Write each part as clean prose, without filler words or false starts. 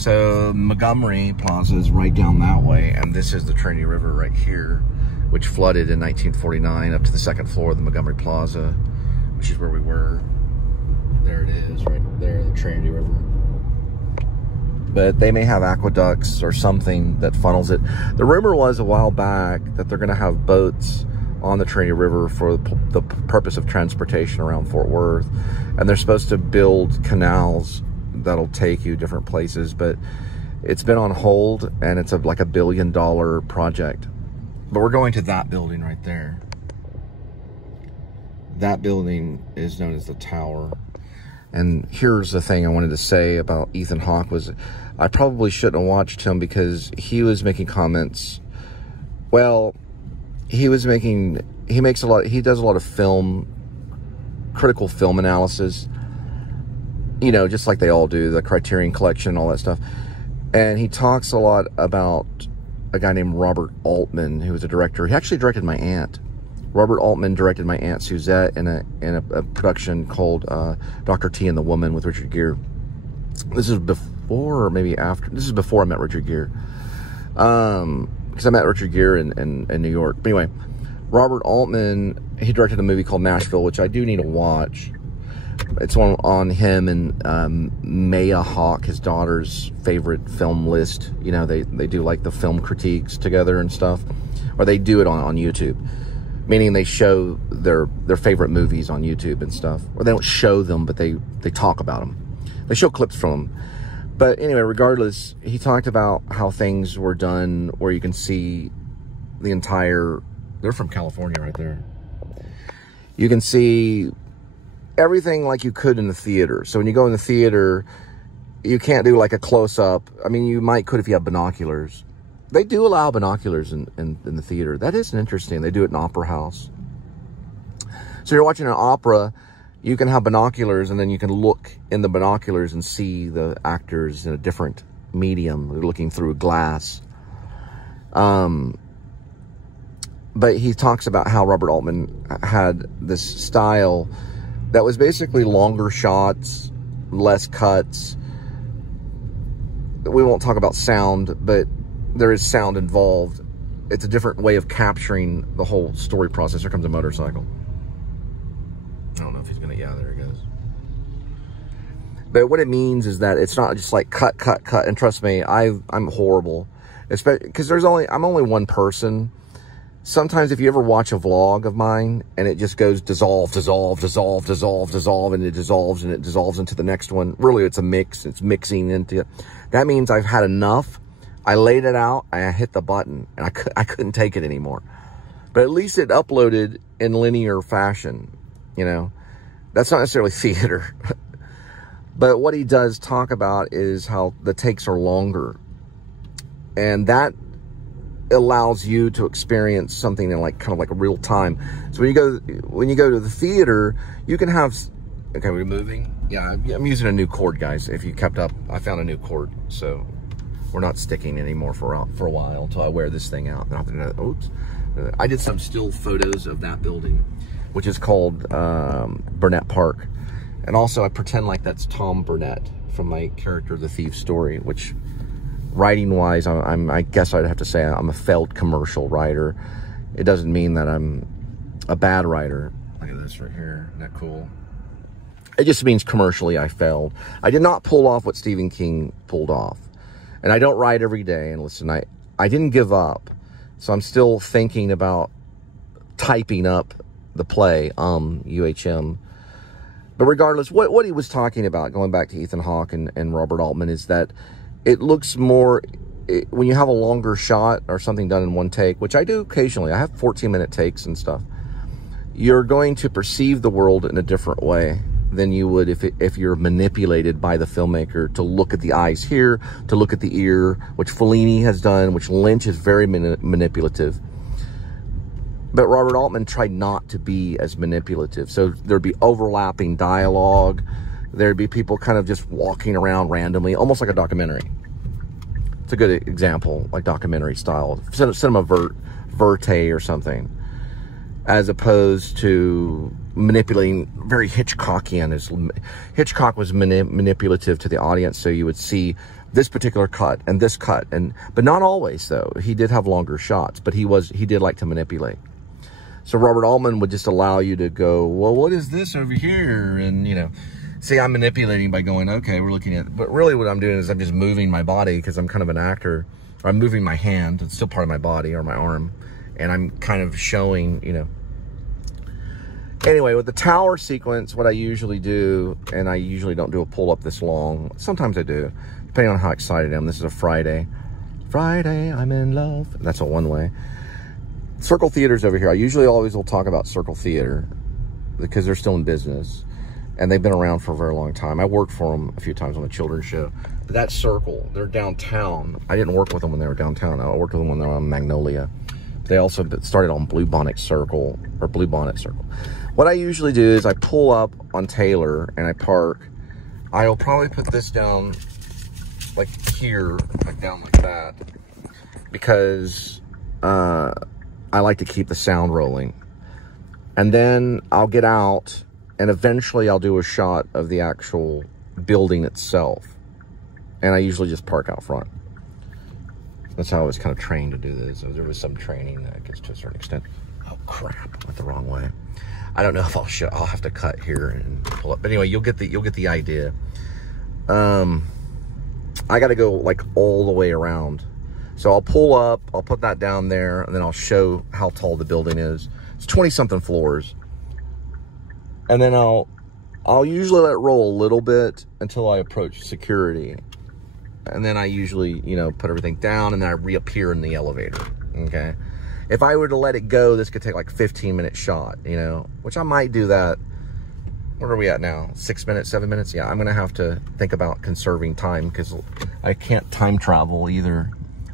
So Montgomery Plaza is right down that way, and this is the Trinity River right here, which flooded in 1949 up to the second floor of the Montgomery Plaza, which is where we were. There it is, right there, the Trinity River. But they may have aqueducts or something that funnels it. The rumor was a while back that they're going to have boats on the Trinity River for the purpose of transportation around Fort Worth, and they're supposed to build canals that'll take you different places, but it's been on hold, and it's like $1 billion project. But we're going to that building right there. That building is known as the Tower. And here's the thing I wanted to say about Ethan Hawke was I probably shouldn't have watched him, because he was making comments. Well, he does a lot of critical film analysis, you know, just like they all do, the Criterion Collection, all that stuff. And he talks a lot about a guy named Robert Altman, who was a director. He actually directed my aunt. Robert Altman directed my Aunt Suzette in a production called Dr. T and the Woman with Richard Gere. This is before, or maybe after. This is before I met Richard Gere. Because I met Richard Gere in New York. But anyway, Robert Altman, he directed a movie called Nashville, which I do need to watch. It's on him and Maya Hawke, his daughter's favorite film list. You know, they do like the film critiques together and stuff. Or they do it on YouTube. Meaning they show their favorite movies on YouTube and stuff. Or they don't show them, but they talk about them. They show clips from them. But anyway, regardless, he talked about how things were done where you can see the entire... They're from California right there. You can see everything like you could in the theater. So when you go in the theater, you can't do like a close-up. I mean, you might could if you have binoculars. They do allow binoculars in the theater. That is interesting. They do it in Opera House. So you're watching an opera, you can have binoculars, and then you can look in the binoculars and see the actors in a different medium. They're looking through glass. But he talks about how Robert Altman had this style that was basically longer shots, less cuts. We won't talk about sound, but there is sound involved. It's a different way of capturing the whole story process. Here comes a motorcycle. I don't know if he's gonna, yeah, there he goes. But what it means is that it's not just like cut, cut, cut. And trust me, I'm horrible. Especially because I'm only one person. Sometimes if you ever watch a vlog of mine and it just goes dissolve, dissolve, dissolve, dissolve, dissolve, and it dissolves into the next one. Really, it's a mix. It's mixing into it. That means I've had enough. I laid it out, and I hit the button, and I couldn't take it anymore. But at least it uploaded in linear fashion, you know. That's not necessarily theater. But what he does talk about is how the takes are longer. And that allows you to experience something in like kind of like a real time. So when you go to the theater, you can have... Okay, we're moving. Yeah, I'm using a new cord, guys. If you kept up, I found a new cord, so... We're not sticking anymore for a while until I wear this thing out. Oops. I did some still photos of that building, which is called Burnett Park. And also I pretend like that's Tom Burnett from my character, The Thief Story, which writing-wise, I guess I'd have to say I'm a failed commercial writer. It doesn't mean that I'm a bad writer. Look at this right here. Isn't that cool? It just means commercially I failed. I did not pull off what Stephen King pulled off. And I don't write every day. And listen, I didn't give up. So I'm still thinking about typing up the play, UHM. But regardless, what he was talking about, going back to Ethan Hawke and Robert Altman, is that it looks more, when you have a longer shot or something done in one take, which I do occasionally. I have 14-minute takes and stuff. You're going to perceive the world in a different way than you would if you're manipulated by the filmmaker to look at the eyes here, to look at the ear, which Fellini has done, which Lynch is very manipulative. But Robert Altman tried not to be as manipulative. So there'd be overlapping dialogue. There'd be people kind of just walking around randomly, almost like a documentary. It's a good example, like documentary style, cinema verite or something, as opposed to manipulating, very Hitchcockian. Hitchcock was manipulative to the audience, so you would see this particular cut and this cut, but not always though. He did have longer shots, but he did like to manipulate. So Robert Altman would just allow you to go, well, what is this over here? And, you know, see, I'm manipulating by going, okay, we're looking at, but really what I'm doing is I'm just moving my body because I'm kind of an actor. Or I'm moving my hand, it's still part of my body or my arm, and I'm kind of showing, you know. Anyway, with the tower sequence, what I usually do, and I usually don't do a pull-up this long. Sometimes I do, depending on how excited I am. This is a Friday. Friday, I'm in love. That's a one-way. Circle Theater's over here. I usually always will talk about Circle Theater because they're still in business, and they've been around for a very long time. I worked for them a few times on a children's show. But that Circle, they're downtown. I didn't work with them when they were downtown. I worked with them when they were on Magnolia. They also started on Bluebonnet Circle. What I usually do is I pull up on Taylor and I park. I'll probably put this down like here, like down like that, because I like to keep the sound rolling. And then I'll get out, and eventually I'll do a shot of the actual building itself. And I usually just park out front. That's how I was kind of trained to do this. There was some training that gets to a certain extent. Oh crap, went the wrong way. I don't know if I'll have to cut here and pull up. But anyway, you'll get the idea. I got to go like all the way around. So I'll pull up, I'll put that down there, and then I'll show how tall the building is. It's 20-something floors. And then I'll usually let it roll a little bit until I approach security. And then I usually, you know, put everything down, and then I reappear in the elevator, okay? If I were to let it go, this could take like 15-minute shot, you know, which I might do that. Where are we at now? 6 minutes, 7 minutes? Yeah, I'm going to have to think about conserving time because I can't time travel either.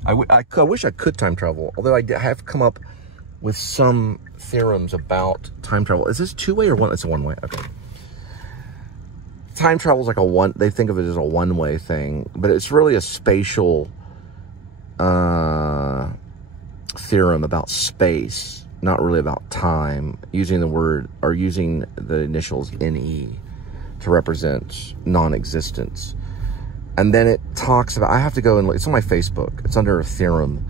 I wish I could time travel, although I have come up with some theorems about time travel. Is this two-way or one? It's a one-way. Okay. Time travel is like they think of it as a one-way thing, but it's really a spatial theorem about space, not really about time, using the initials NE to represent non-existence. And then it talks about, I have to go and look, it's on my Facebook, it's under a theorem,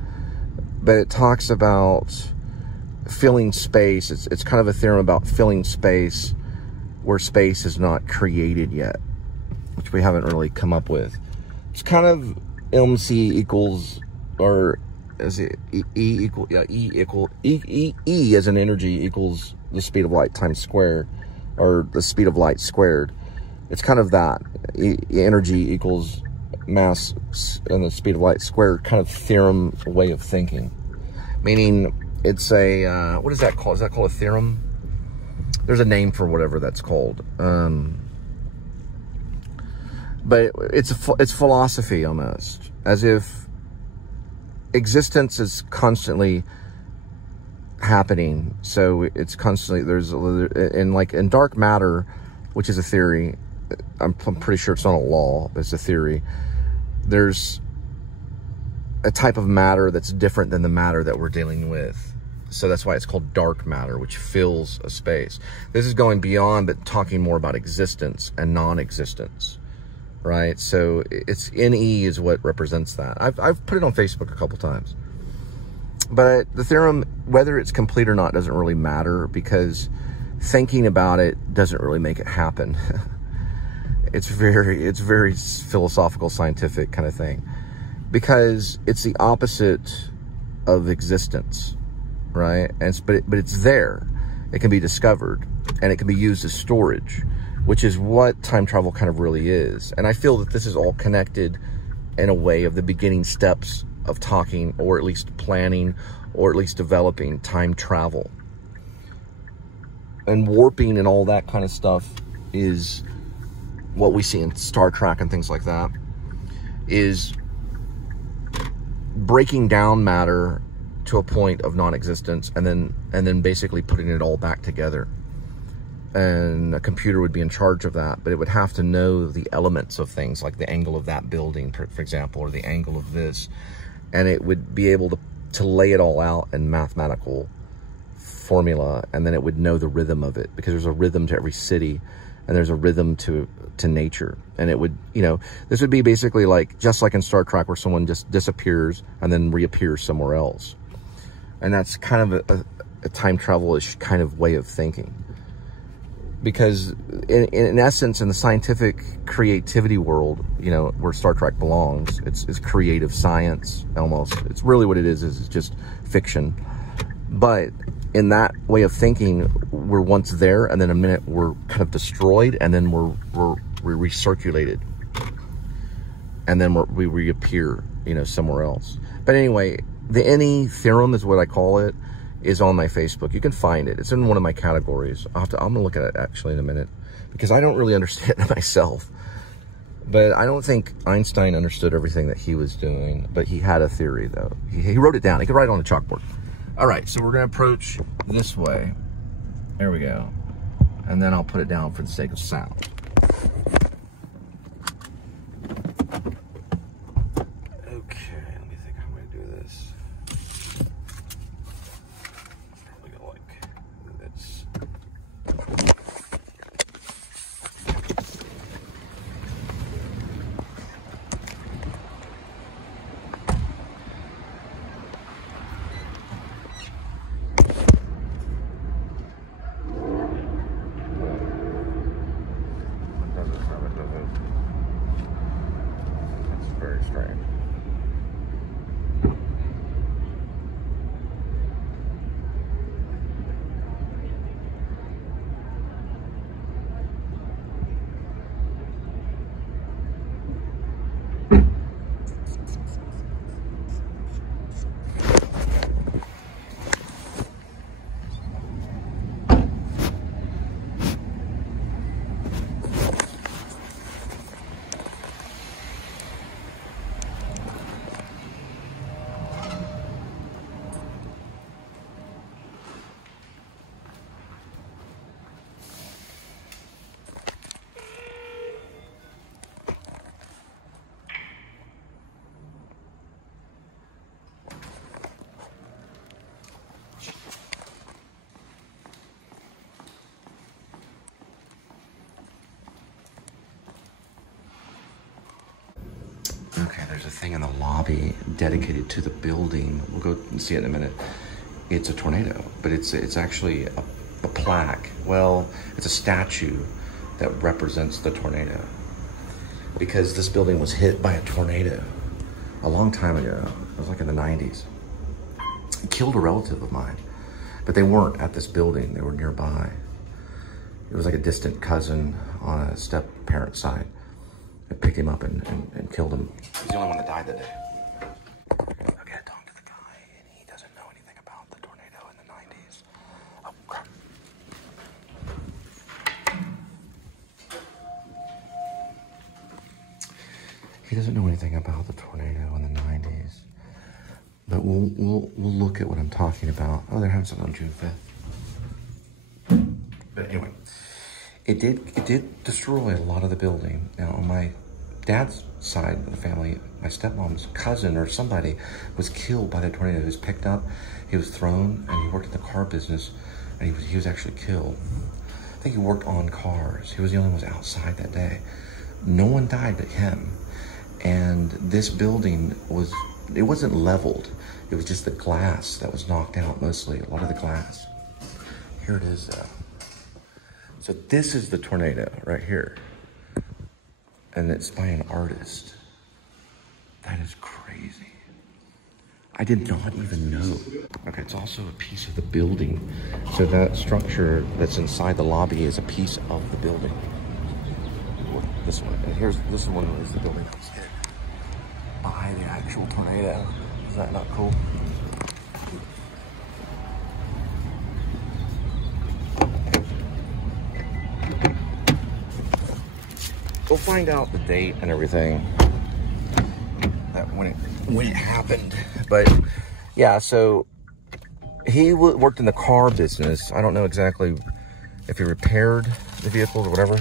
but it talks about filling space. It's kind of a theorem about filling space where space is not created yet, which we haven't really come up with. It's kind of MC equals, or is it E as an energy equals the speed of light times square, or the speed of light squared. It's kind of that. Energy equals mass and the speed of light squared kind of theorem way of thinking. Meaning it's a, what is that called? Is that called a theorem? There's a name for whatever that's called. But it's philosophy almost, as if existence is constantly happening. So it's constantly, in dark matter, which is a theory, I'm pretty sure it's not a law, but it's a theory. There's a type of matter that's different than the matter that we're dealing with. So that's why it's called dark matter, which fills a space. This is going beyond, but talking more about existence and non-existence, right? So it's NE is what represents that. I've put it on Facebook a couple times. But the theorem, whether it's complete or not, doesn't really matter, because thinking about it doesn't really make it happen. It's very philosophical, scientific kind of thing, because it's the opposite of existence, right? But it's there. It can be discovered, and it can be used as storage, which is what time travel kind of really is. And I feel that this is all connected in a way of the beginning steps of talking, or at least planning, or at least developing time travel. And warping and all that kind of stuff is what we see in Star Trek and things like that, is breaking down matter to a point of non-existence, and then basically putting it all back together. And a computer would be in charge of that, but it would have to know the elements of things, like the angle of that building, for example, or the angle of this, and it would be able to lay it all out in mathematical formula, and then it would know the rhythm of it, because there's a rhythm to every city, and there's a rhythm to nature. And it would, you know, this would be basically like, just like in Star Trek, where someone just disappears and then reappears somewhere else. And that's kind of a time travel-ish kind of way of thinking. Because in essence, in the scientific creativity world, you know, where Star Trek belongs, it's creative science almost. It's really what it is it's just fiction. But in that way of thinking, we're once there, and then a minute we're kind of destroyed, and then we're recirculated, and then we reappear, you know, somewhere else. But anyway, the any theorem is what I call it, is on my Facebook. You can find it. It's in one of my categories. I'm gonna look at it actually in a minute, because I don't really understand it myself. But I don't think Einstein understood everything that he was doing, but he had a theory though. He wrote it down. He could write it on a chalkboard. All right, so we're gonna approach this way. There we go. And then I'll put it down for the sake of sound. Okay, let me think how I'm gonna do this. Probably go like this. Very strange. Okay, there's a thing in the lobby dedicated to the building. We'll go and see it in a minute. It's a tornado, but it's actually a plaque. Well, it's a statue that represents the tornado, because this building was hit by a tornado a long time ago. It was like in the 90s. It killed a relative of mine, but they weren't at this building. They were nearby. It was like a distant cousin on a step-parent side. It picked him up and killed him. He's the only one that died that day. Okay, I talked to the guy, and he doesn't know anything about the tornado in the 90s. Oh, crap. He doesn't know anything about the tornado in the 90s. But we'll look at what I'm talking about. Oh, they're having something on June 5th. But anyway. It did destroy a lot of the building. Now, on my dad's side of the family, my stepmom's cousin or somebody was killed by the tornado. He was picked up, he was thrown, and he worked in the car business, and he was actually killed. I think he worked on cars. He was the only one who was outside that day. No one died but him. And this building it wasn't leveled. It was just the glass that was knocked out mostly, a lot of the glass. Here it is though. So this is the tornado right here. And it's by an artist. That is crazy. I did not even know. Okay, it's also a piece of the building. So that structure that's inside the lobby is a piece of the building. This one, and this one is the building that was hit by the actual tornado. Is that not cool? We'll find out the date and everything that when it happened. But yeah, so he worked in the car business. I don't know exactly if he repaired the vehicles or whatever,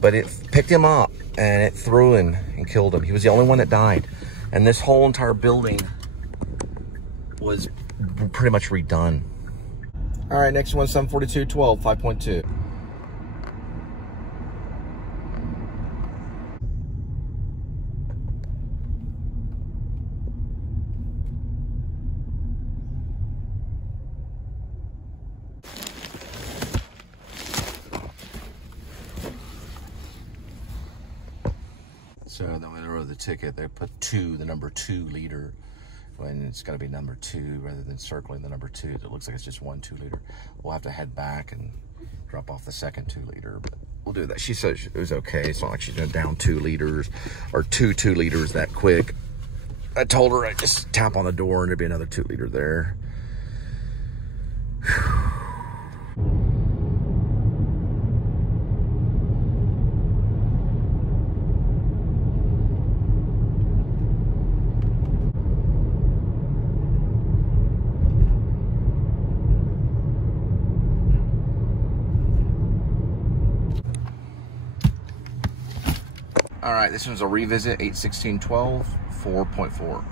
but it picked him up and it threw him and killed him. He was the only one that died. And this whole entire building was pretty much redone. All right, next one, 74212, 5.2. So then when they wrote the ticket, they put 2, the number 2 liter, when it's got to be number 2 rather than circling the number 2. It looks like it's just 1 2-liter. We'll have to head back and drop off the second 2-liter, but we'll do that. She said it was okay. It's not like she's going to down 2 liters or 2 2-liters that quick. I told her I'd just tap on the door and there'd be another 2-liter there. All right, this one's a revisit, 8/16/12, 4.4.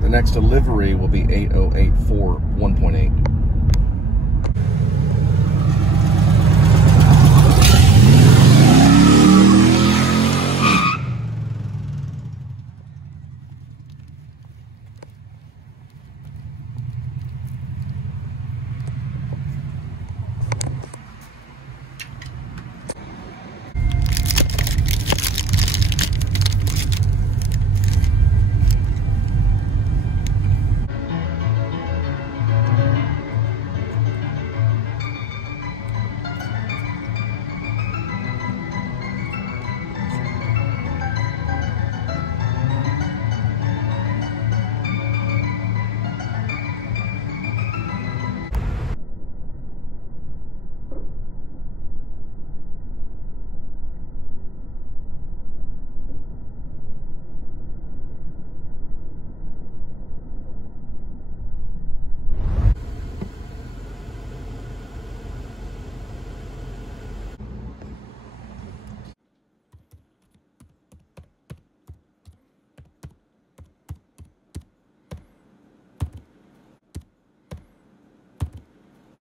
The next delivery will be 8/08/4, 1.8.